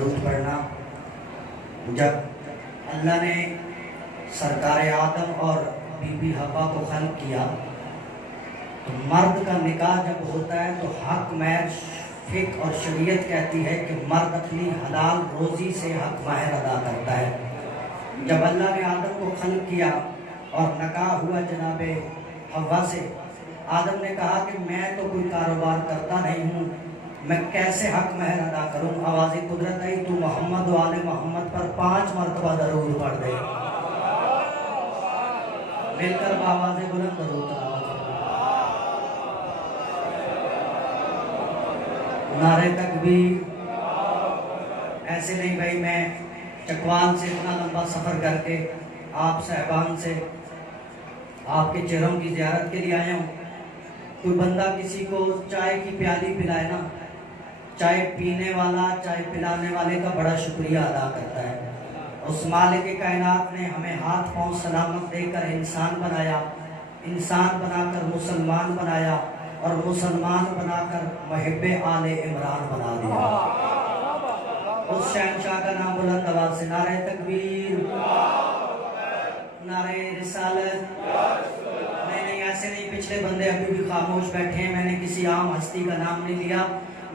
درود پڑھنا۔ جب اللہ نے سرکار آدم اور بی بی حوا کو خلق کیا تو مرد کا نکاح جب ہوتا ہے تو حق مہر فقہ اور شریعت کہتی ہے کہ مرد اپنی حلال روزی سے حق مہر ادا کرتا ہے۔ جب اللہ نے آدم کو خلق کیا اور نکاح ہوا جناب حوا سے، آدم نے کہا کہ میں تو کوئی کاروبار کرتا نہیں ہوں، میں کیسے حق مہر ادا کروں؟ آواز قدرت آئی، تو محمد و آل محمد پر 5 مرتبہ درود پڑھ دے۔ مل کر آواز بلند درود نعرہ تکبیر۔ ایسے نہیں بھائی، میں چکوان سے اتنا لمبا سفر کر کے آپ صاحبان سے آپ کے چہروں کی زیارت کے لیے آیا ہوں۔ کوئی بندہ کسی کو چائے کی پیالی پلائے نا، چائے پینے والا چائے پلانے والے کا بڑا شکریہ ادا کرتا ہے۔ اس مالک کائنات نے ہمیں ہاتھ پاؤں سلامت دے کر انسان بنایا، انسان بنا کر مسلمان بنایا، اور مسلمان بنا کر محب آل عمران بنا دیا۔ اس شہنشاہ کا نام بلند آواز سے نعرہ تکبیر، نعرہ رسالت۔ نہیں ایسے نہیں، پچھلے بندے ابھی بھی خاموش بیٹھے ہیں، میں نے کسی عام ہستی کا نام نہیں لیا،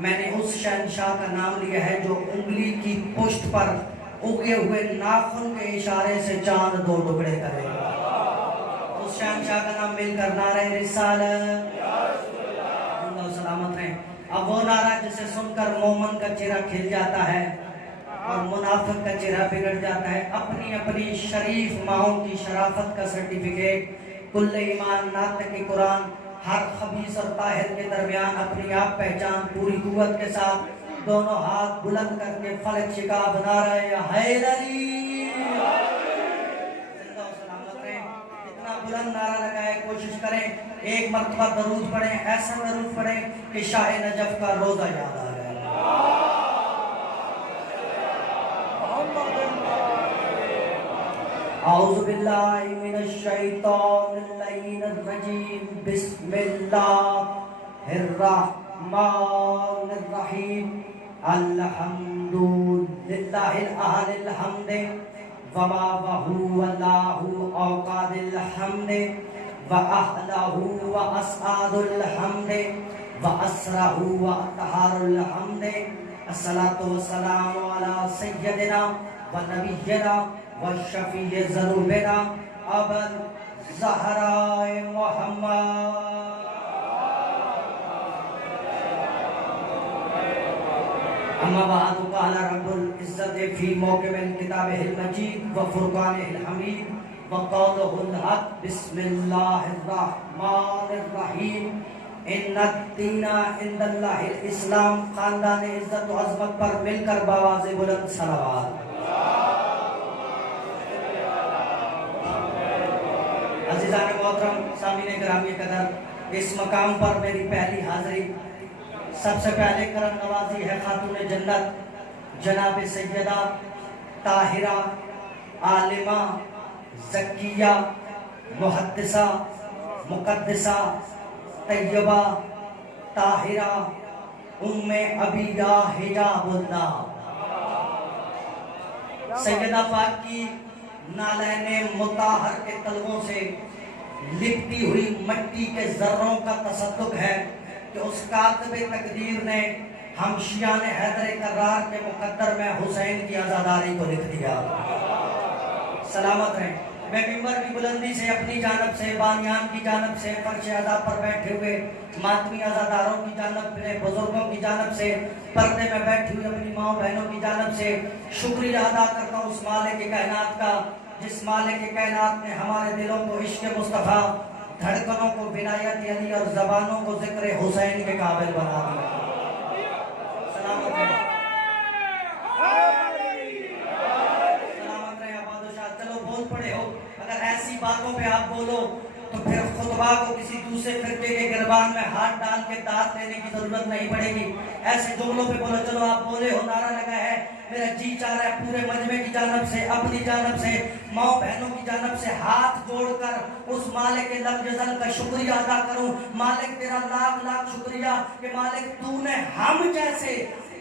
میں نے اس شہنشاہ کا نام لیا ہے جو انگلی کی پشت پر اگے ہوئے ناخن کے اشارے سے چاند 2 ٹکڑے کرے۔ اس شہنشاہ کا نام مل کر نعرہ رسالت، سلامت رہیں۔ اب وہ نعرہ جسے سن کر مومن کا چہرہ کھل جاتا ہے اور منافق کا چہرہ بگڑ جاتا ہے۔ اپنی اپنی شریف ماؤں کی شرافت کا سرٹیفکیٹ، کل ایمان ناطق قرآن، ہر خبیث اور طاہر کے درمیان اپنی آپ پہچان، پوری قوت کے ساتھ دونوں ہاتھ بلند کر کے فلک شکاف نعرہ یا حیدری، زندہ و سلامت رہیں۔ اتنا بلند نعرہ لگائے، کوشش کریں ایک مرتبہ درود پڑھیں، ایسا درود پڑھیں کہ شاہ نجف کا روزہ یاد آ جائے۔ اعوذ باللہ من الشیطان اللعین الرجیم، بسم اللہ الرحمن الرحیم، الحمد للہ الاہل الحمد وما وہو اللہ اوقاد الحمد وَأَحْلَهُ وَأَسْعَادُ الْحَمْدِ وَأَسْرَهُ وَأَطْهَارُ الْحَمْدِ۔ الصلاة والسلام علی سیدنا ونبینا وشفیع ذنوبنا ابا الزہراء محمد۔ اما بعد قال رب العزت فی موکب کتابہ المجید وفرقانہ الحمید وقولہ الحق، بسم اللہ الرحمن الرحیم، ان الدین عند اللہ الاسلام۔ خاندان عزت و عظمت پر مل کر بآواز بلند صلوات۔ عزیزان محترم، سامعین گرامی قدر، اس مقام پر میری پہلی حاضری سب سے پہلے کرم نوازی ہے خاتون جنت جناب سیدہ طاہرہ، عالمہ، زکیہ، محدثہ، مقدسہ، طیبہ، طاہرہ، ام عبیدہ حجاب اللہ، سیدہ پاک کی نالین مطہر کے تلووں سے لپٹی ہوئی مٹی کے ذروں کا تصدق ہے کہ اس کاتب تقدیر نے ہم شیعان حیدر کرار کے مقدر میں حسین کی عزاداری کو لکھ دیا۔ سلامت رہیں۔ میں ممبر کی بلندی سے اپنی جانب سے، بانیان کی جانب سے، فرش عزا پر بیٹھے ہوئے ماتمی عزاداروں کی جانب سے، بزرگوں کی جانب سے، پردے میں بیٹھی ہوئی اپنی ماں بہنوں کی جانب سے شکریہ ادا کرتا ہوں اس مالک کائنات کا، جس مالک کائنات نے ہمارے دلوں کو عشق مصطفیٰ، دھڑکنوں کو ولایت علی اور زبانوں کو ذکر حسین کے قابل بنا دیا۔ سلامت رہیں۔ پڑے ہو، اگر ایسی باتوں پہ آپ بولو تو پھر خطبہ کو کسی دوسرے فرقے کے گربان میں ہاتھ ڈال کے دانت لینے کی ضرورت نہیں پڑے گی۔ ایسے جملوں پہ بولو، چلو آپ بولے ہو، نعرہ لگا ہے، میرا جی چاہ رہا ہے پورے مجمع کی جانب سے، اپنی جانب سے، ماں بہنوں کی جانب سے ہاتھ جوڑ کر اس مالک لم یزل کا شکریہ ادا کروں۔ مالک تیرا لاکھ لاکھ شکریہ کہ مالک تو نے ہم جیسے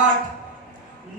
8,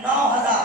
9000।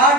8,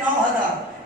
9000।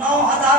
9000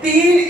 3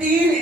3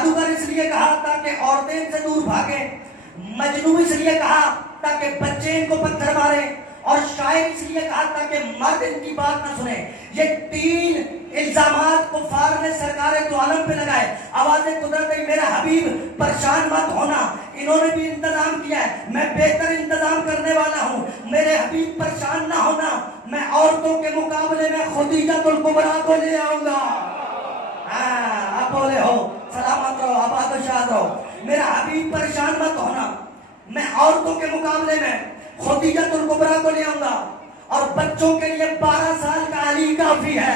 جادوگر اس لیے کہا تاکہ عورتیں ان سے دور بھاگیں، مجنون اس لیے کہا تاکہ بچے ان کو پتھر مارے، اور شاعر اس لیے کہا تاکہ مرد ان کی بات نہ سنے۔ یہ 3 الزامات کفار نے سرکار دو عالم پہ لگائے۔ آواز قدرت میرا حبیب پریشان مت ہونا، انہوں نے بھی انتظام کیا ہے، میں بہتر انتظام کرنے والا ہوں، میرے حبیب پریشان نہ ہونا، میں عورتوں کے مقابلے میں خدیجہ الکبریٰ کو لے آؤں گا۔ آپ بولے ہو سلامت رہو، آباد و شاد رہو، میرا حبیب پریشان مت ہونا، میں عورتوں کے مقابلے میں خدیجہ الکبریٰ کو لے آؤں گا، اور بچوں کے لیے 12 سال کا علی کافی ہے۔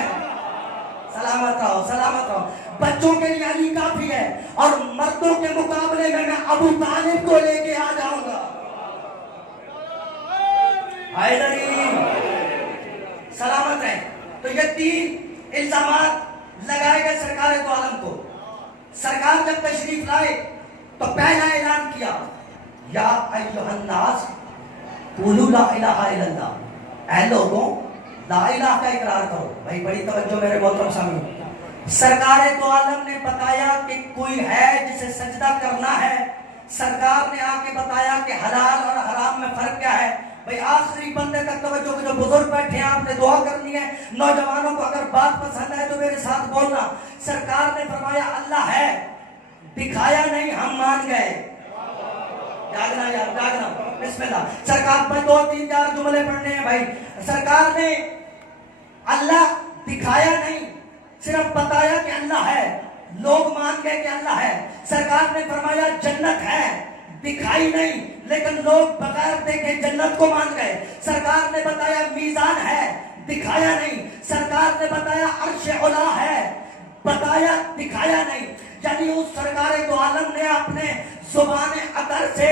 سلامت رہو، سلامت رہو، بچوں کے لیے علی کافی ہے، اور مردوں کے مقابلے میں ابو طالب کو لے کے آ جاؤں گا۔ حیدری سلامت رہے۔ تو یہ 3 الزامات لگائے گئے سرکار دو عالم کو۔ سرکار جب تشریف لائے تو پہلا اعلان کیا، یا ایھا الناس قولوا لا الہ الا اللہ، اے لوگوں لا الہ کا اقرار کرو۔ بھائی بڑی توجہ میرے محترم سامعین، سرکار دو عالم نے بتایا کہ کوئی ہے جسے سجدہ کرنا ہے، سرکار نے آ کے بتایا کہ حلال اور حرام میں فرق کیا ہے۔ بھائی آخری بندے تک توجہ، جو بزرگ بیٹھے ہیں آپ نے دعا کرنی ہے، نوجوانوں کو اگر بات پسند ہے تو میرے ساتھ بولنا۔ سرکار نے فرمایا اللہ ہے، دکھایا نہیں، ہم مان گئے۔ جاگنا یار، جاگنا، بسم اللہ۔ سرکار میں 2-3-4 جملے پڑھنے ہیں بھائی۔ سرکار نے اللہ دکھایا نہیں، صرف بتایا کہ اللہ ہے، لوگ مان گئے کہ اللہ ہے۔ سرکار نے فرمایا جنت ہے، دکھائی نہیں لیکن لوگ بغیر دیکھے جنت کو مان گئے۔ سرکار نے بتایا میزان ہے، دکھایا نہیں۔ سرکار نے بتایا عرش علا ہے، بتایا دکھایا نہیں۔ یعنی اس سرکار دو عالم نے اپنے زبان عطر سے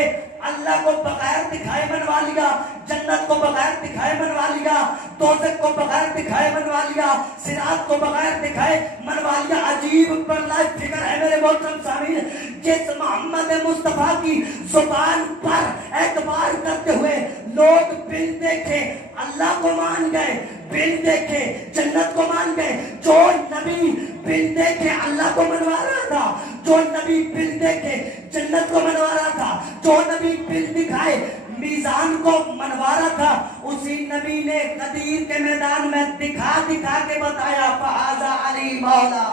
اللہ کو بغیر دکھائے منوا لیا، جنت کو بغیر دکھائے منوا لیا، دوزخ کو بغیر دکھائے منوا لیا، صراط کو بغیر دکھائے منوا لیا۔ عجیب پر لائف فکر ہے میرے محترم سامعین، جس محمد مصطفیٰ کی زبان پر اعتبار کرتے ہوئے لوگ بن دیکھے اللہ کو مان گئے، بن دیکھے جنت کو مان گئے۔ جو نبی بن دیکھے اللہ کو منوا رہا تھا، جو نبی بن دیکھے جنت کو منوا رہا تھا، جو نبی بن دکھائے میزان کو منوا رہا تھا، اسی نبی نے غدیر کے میدان میں دکھا دکھا کے بتایا فہذا علی مولا۔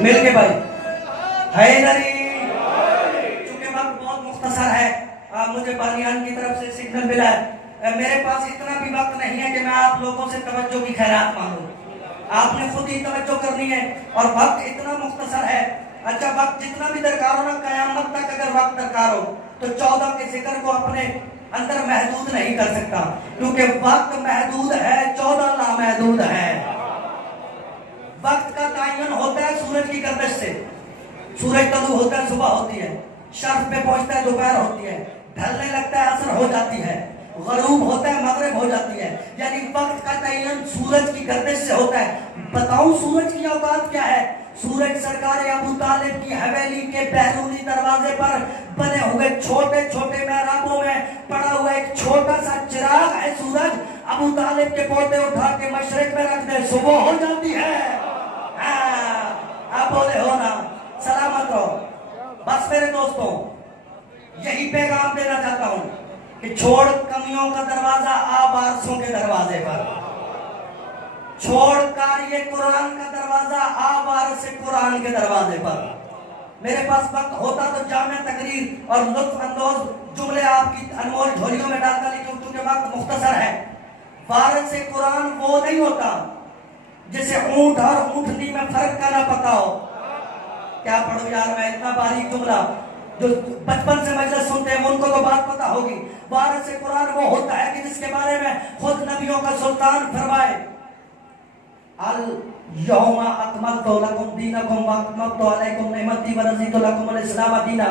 مل کے بھائی حیدری، چونکہ وقت بہت مختصر ہے، مجھے بانیان کی طرف سے سگنل ملا ہے، میرے پاس اتنا بھی وقت نہیں ہے کہ میں آپ لوگوں سے توجہ کی خیرات مانگوں، آپ نے خود ہی توجہ کرنی ہے، اور وقت اتنا مختصر ہے۔ اچھا وقت جتنا بھی درکار ہو نا، قیامت تک اگر وقت درکار ہو تو 14 کے ذکر کو اپنے اندر محدود نہیں کر سکتا، کیونکہ وقت محدود ہے، 14 نامحدود ہے۔ وقت کا تعین ہوتا ہے سورج کی گردش سے، سورج طلوع ہوتا ہے صبح ہوتی ہے، شرق پہ پہنچتا ہے دوپہر ہوتی ہے، ڈھلنے لگتا ہے عصر ہو جاتی ہے، غروب ہوتا ہے مغرب ہو جاتی ہے، یعنی وقت کا تعین سورج کی گردش سے ہوتا ہے۔ بتاؤں سورج کی اوقات کیا ہے؟ سورج سرکار ابو طالب کی حویلی کے بیرونی دروازے پر بنے ہوئے چھوٹے چھوٹے محرابوں میں پڑا ہوا ایک چھوٹا سا چراغ ہے سورج۔ ابو طالب کے پودے اٹھا کے مشرق میں رکھ دے، صبح ہو جاتی ہے۔ آپ بولے ہو نا، سلامت رہو۔ بس میرے دوستوں، یہی پیغام دینا چاہتا ہوں کہ چھوڑ کمیوں کا دروازہ آ وارثوں کے دروازے پر، چھوڑ قاری قرآن کا دروازہ آ وارث قرآن کے دروازے پر۔ میرے پاس وقت ہوتا تو جامع تقریر اور لطف اندوز جملے آپ کی انمول جھولیوں میں ڈالتا، لیکن چونکہ وقت مختصر ہے۔ وارث قرآن وہ نہیں ہوتا جسے اونٹ اور اونٹنی میں فرق کا نہ پتا ہو۔ کیا پڑھو یار میں اتنا باریک جملہ، جو بچپن سے مجلس سنتے ہیں ان کو تو بات پتا ہوگی۔ وارث قرآن وہ ہوتا ہے کہ جس کے بارے میں خود نبیوں کا سلطان فرمائے اليوم اکملت لکم دینکم واتممت علیکم نعمتی ورضیت لکم الاسلام دینا۔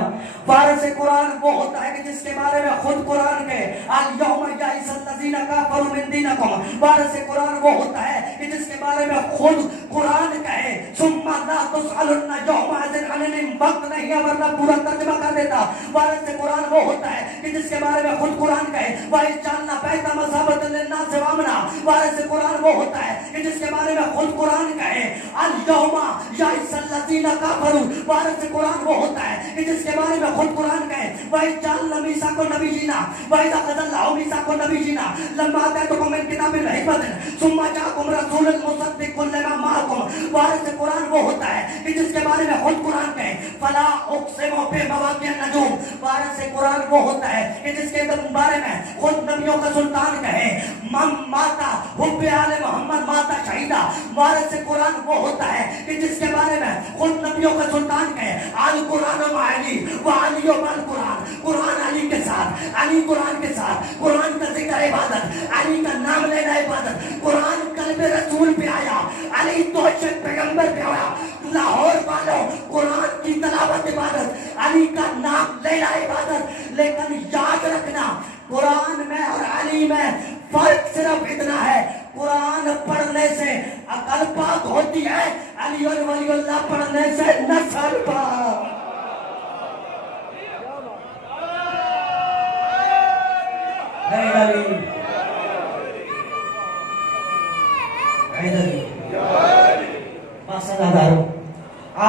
وارث قرآن وہ ہوتا ہے کہ جس کے بارے میں خود قرآن کے اليوم یئس الذین کفروا من دینکم۔ وارث قرآن وہ ہوتا ہے کہ جس کے بارے میں خود قرآن کہے ثم لا تسألن یومئذ عن النعیم، وقت نہیں ہے ورنہ پورا ترجمہ کر دیتا۔ وارث قرآن وہ ہوتا ہے کہ جس کے بارے میں خود قرآن کہے وَإِذْ جَعَلْنَا بَيْتَ مَثَابَةً لِلنَّاسِ وَأَمْنًا، وارث قرآن وہ ہوتا ہے کہ جس کے بارے میں خود قرآن کہے اليوم یئس الذین کفروا، وارث قرآن وہ ہوتا ہے کہ جس کے بارے میں خود قرآن کہے وَإِذْ جَعَلْنَا مِيثَاقَ النَّبِيِّينَ وَإِذْ أَخَذَ اللَّهُ مِيثَاقَ النَّبِيِّينَ لَمَّا آتَيْتُكُم مِّن كِتَابٍ وَحِكْمَةٍ ثُمَّ جَاءَكُمْ رَسُولٌ مُصَدِّقٌ لِّمَا مَعَكُمْ، وارث قرآن وہ ہوتا ہے کہ جس کے بارے میں خود قرآن کہے فَلَا أُقْسِمُ بِمَوَاقِعِ النُّجُومِ، وارث قرآن وہ ہوتا ہے کہ جس کے بارے میں خود نبیوں کا سلطان کہے من ماتا حب آل محمد ماتا شہیدہ، وارث قرآن وہ ہوتا ہے کہ جس کے بارے میں خود نبیوں کا سلطان کہے القرآن علی وعلی القرآن، قرآن علی کے ساتھ، علی قرآن کے ساتھ، قرآن کا ذکر عبادت، علی کا نام لینا عبادت، قرآن قلب رسول پہ آیا، علی توشک پیغمبر پہ آیا، لاہور والوں قرآن کی تلاوت عبادت، علی کا نام لینا عبادت۔ لیکن یاد رکھنا قرآن میں اور علی میں فرق صرف اتنا ہے، قرآن پڑھنے سے عقل پاک ہوتی ہے، علی اور ولی اللہ پڑھنے سے نسل پاک۔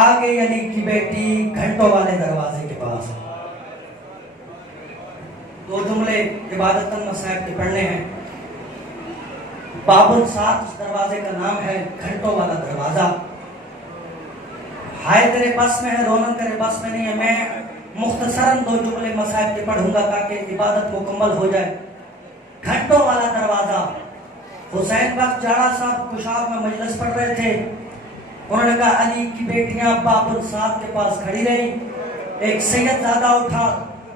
آگے علی کی بیٹی گھنٹوں والے دروازے کے پاس، دو جملے عبادت المصائب کے پڑھنے ہیں۔ باب الساعت اس دروازے کا نام ہے، گھنٹوں والا دروازہ۔ ہائے تیرے بس میں ہے، رونق تیرے بس میں نہیں ہے۔ میں مختصراً دو جملے مصائب کے پڑھوں گا تاکہ عبادت مکمل ہو جائے۔ گھنٹوں والا دروازہ، حسین بخش جاڑا صاحب کشاب میں مجلس پڑھ رہے تھے، انہوں نے کہا علی کی بیٹیاں باب الساعت کے پاس کھڑی رہی۔ ایک سید زادہ اٹھا،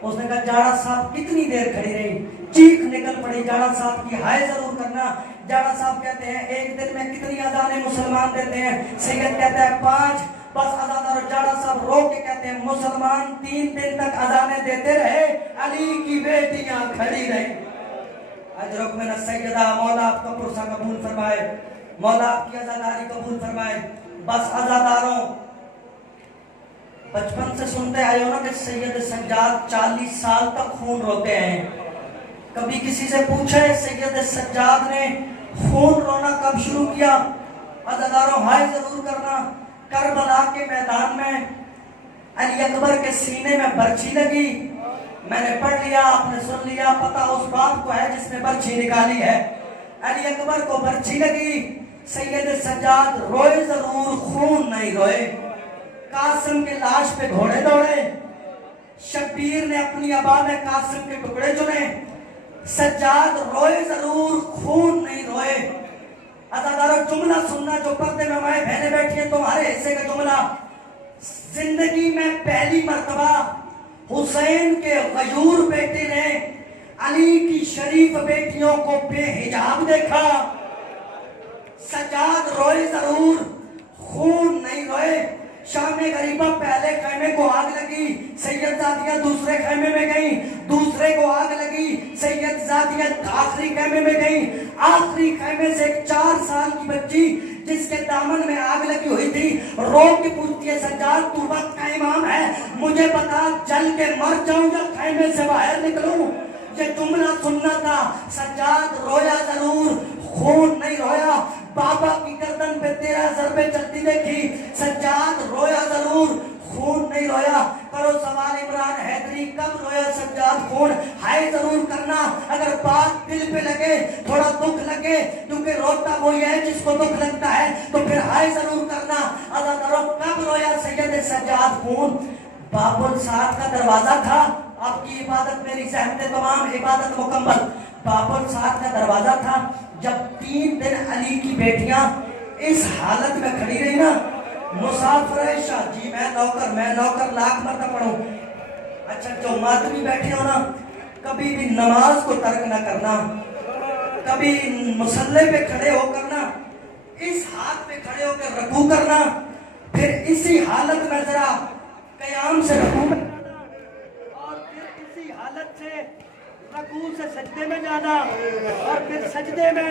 اس نے کہا جاڑا صاحب کتنی دیر کھڑی رہی؟ چیخ نکل پڑی جاڑا صاحب کی، ہائے ضرور کرنا۔ جاڑا صاحب کہتے ہیں ایک دن میں کتنی اذانیں مسلمان دیتے ہیں؟ سید کہتا ہے 5۔ بس اذان، اور جاڑا صاحب رو کے کہتے ہیں مسلمان 3 دن تک اذانیں دیتے رہے، علی کی بیٹیاں کھڑی رہی۔ اجرک من السیدہ، مولا آپ کا پرسہ قبول فرمائے، مولا آپ کی عزاداری قبول فرمائے۔ بس عزاداروں، بچپن سے سنتے آئے ہو نا کہ سید سجاد 40 سال تک خون روتے ہیں۔ کبھی کسی سے پوچھے سید سجاد نے خون رونا کب شروع کیا؟ عزاداروں ہائے ضرور کرنا، کربلا کے میدان میں علی اکبر کے سینے میں برچھی لگی، میں نے پڑھ لیا، آپ نے سن لیا، پتہ اس باپ کو ہے جس نے برچھی نکالی ہے۔ علی اکبر کو برچھی لگی، سید سجاد روئے ضرور، خون نہیں روئے۔ قاسم کے لاش پہ گھوڑے دوڑے، شبیر نے اپنی عبا میں قاسم کے ٹکڑے چنے، سجاد روئے ضرور، خون نہیں روئے۔ عزادارو جملہ سننا جو پردے میں مائیں بہنیں بیٹھی ہیں، تمہارے حصے کا جملہ۔ زندگی میں پہلی مرتبہ حسین کے غیور بیٹے نے علی کی شریف بیٹیوں کو بے حجاب دیکھا۔ سجاد روئے ضرور، خون نہیں روئے۔ شام غریبہ پہلے خیمے کو آگ لگی، سید زادیاں دوسرے خیمے میں گئیں، دوسرے کو آگ لگی، سید زادیاں آخری خیمے میں گئیں۔ آخری خیمے سے ایک 4 سال کی بچی جس کے دامن میں آگ لگی ہوئی تھی رو کے پوچھتی ہے سجاد تو وقت کا امام ہے، مجھے بتا جل کے مر جاؤں یا خیمے سے باہر نکلوں؟ یہ جملہ سننا تھا۔ سجاد رویا ضرور، خون نہیں رویا۔ بابا کی گردن پہ 13 ضربیں چلتی دیکھی، سجاد رویا ضرور، خون نہیں رویا۔ کرو سوال عمران حیدری، کب رویا سجاد خون؟ ہائے ضرور کرنا، اگر بات دل پہ لگے، تھوڑا دکھ لگے، کیونکہ روتا وہی ہے جس کو دکھ لگتا ہے، تو پھر ہائے ضرور کرنا۔ عزادارو کب رویا سید سجاد خون؟ باب الساعت کا دروازہ تھا، آپ کی عبادت میری زحمت تمام، عبادت مکمل۔ باب الساعت کا دروازہ تھا، جب 3 دن علی کی بیٹیاں اس حالت میں کھڑی رہی نا، مسافر شاہ جی میں نوکر لاکھ مرتبہ پڑھوں۔ اچھا جو ماتمی بیٹھے ہو نا، کبھی بھی نماز کو ترک نہ کرنا، کبھی مصلی پہ کھڑے ہو کرنا، اس ہاتھ پہ کھڑے ہو کر رکوع کرنا، پھر اسی حالت میں ذرا قیام سے رکوع میں جانا، اور پھر اسی حالت سے رکوع سے سجدے میں جانا، اور پھر سجدے میں